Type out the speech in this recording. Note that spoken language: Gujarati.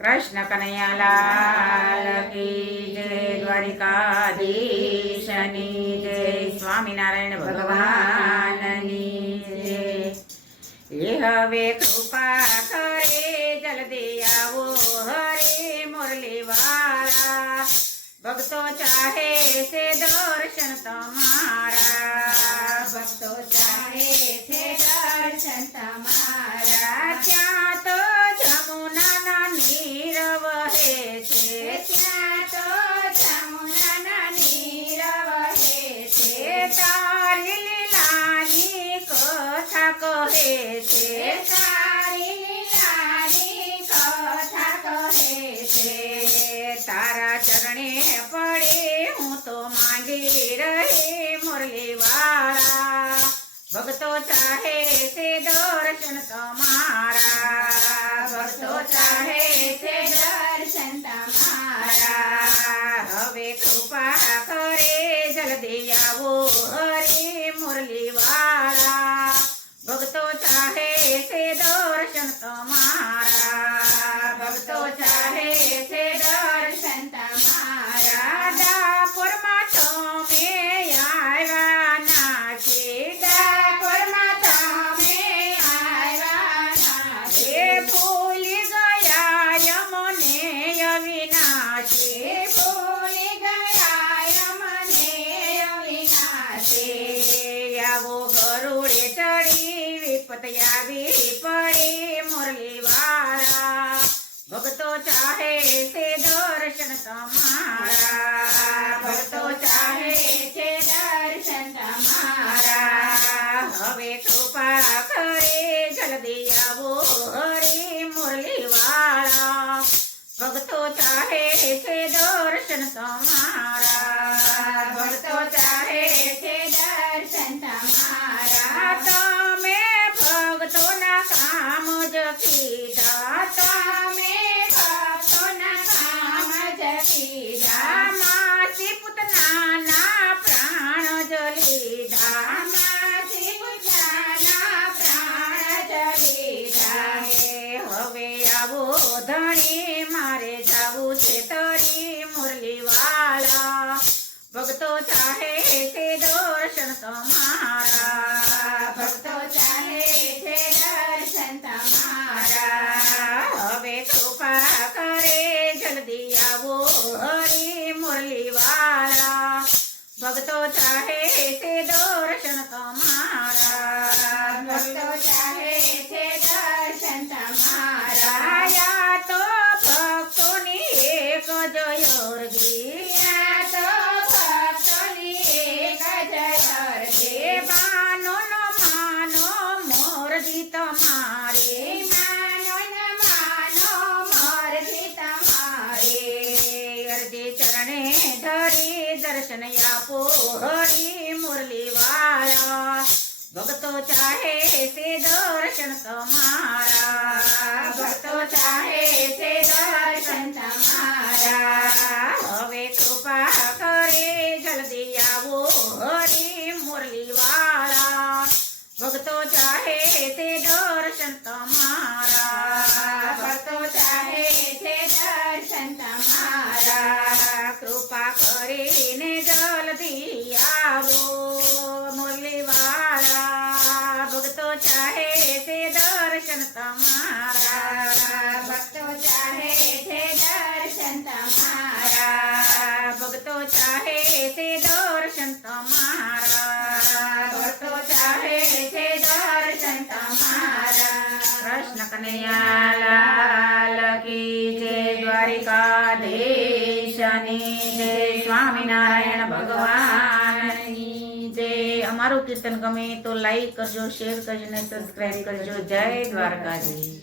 કૃષ્ણ કનૈયાલાલ કી જય દ્વારિકાધીશની જય. સ્વામિનારાયણ ભગવાનની જય. એ હવે કૃપા કરે, જલ્દી આવો હરે મુરલી વાળા ભક્તો ચાહે છે દર્શન તમારા. ભક્તો ચાહે છે દર્શન તમારા. ભક્તો ચાહે તે દર્શન તમારા. ભક્તો ચાહે તમારા ભક્તો ચાહે છે દર્શન તમારા ડાકોરમાં તમે આવ્યા નાચે ડાકોરમાં તમે આવ્યા નાચે. એ ભૂલી ગયા યમને અવિનાશી ભૂલી ગયા યમને અવિનાશે. આવો ગરુડે ચડી વિપત આવી વાળા ભક્તો ચાહે છે દર્શન તમારા. ભક્તો ચાહે છે દર્શન તમારા. હવે કૃપા કરે, જલ્દી આવો હરે મુરલી વાળા ભક્તો ચાહે છે દર્શન તમારા. ભક્તો ચાહે છે દર્શન તમારા. તમે ભક્તોના કામ જ કીધા ધણી મારે જાવું છે તરી મુરલી વાળા ભક્તો ચાહે છે દર્શન તમારા. ભક્તો ચાહે છે દર્શન તમારા. હવે કૃપા કરે જલ્દી આવો હરી મુરલી વાળા ભક્તો ચાહે દર્શન આપો હરી મુરલી વાળા ભક્તો ચાહે છે દર્શન તમારા. છે દર્શન તમારા. ભક્તો ચાહે છે દર્શન તમારા. કૃપા કરીને જલ્દી આવો મુરલી વાળા ભક્તો ચાહે છે દર્શન તમારા. કનૈયા લાલ સ્વામિનારાયણ ભગવાનની અમારું કીર્તન ગમે તો લાઈક કરજો શેર કરજો અને સબસ્ક્રાઈબ કરજો. જય દ્વારકાધીશ.